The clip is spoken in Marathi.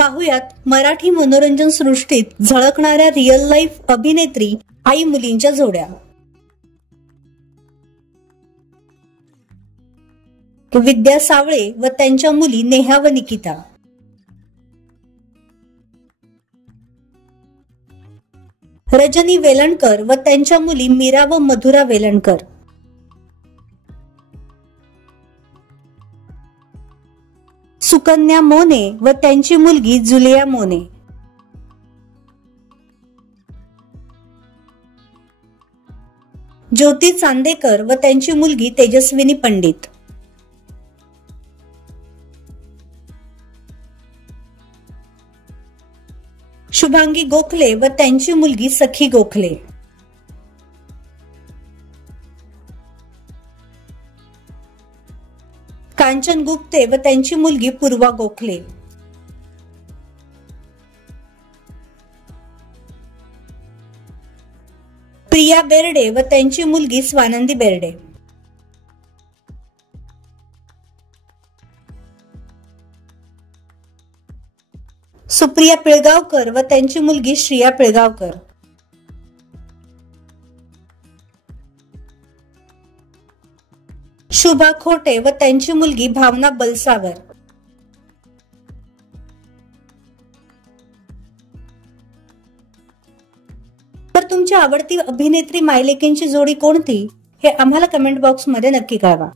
पाहुयात मराठी मनोरंजन सृष्टीत झळकणाऱ्या रिअल लाईफ अभिनेत्री आई मुलींच्या जोड्या। विद्या सावळे व त्यांच्या मुली नेहा व निकिता। रजनी वेलणकर व त्यांच्या मुली मीरा व मधुरा वेलणकर। सुकन्या मोने व त्यांची मुलगी जुलिया मोने। ज्योती चांदेकर व त्यांची मुलगी तेजस्विनी पंडित। शुभांगी गोखले व त्यांची मुलगी सखी गोखले। कांचन गुप्ते व त्यांची मुलगी पूर्वा गोखले। प्रिया बेर्डे व त्यांची मुलगी स्वानंदी बेर्डे। सुप्रिया पिळगावकर व त्यांची मुलगी श्रिया पिळगावकर। शुभा खोटे व त्यांची मुलगी भावना बलसागर। तर तुमची आवडती अभिनेत्री मायलेकींची जोडी कोणती हे आम्हाला कमेंट बॉक्स मध्ये नक्की कळवा।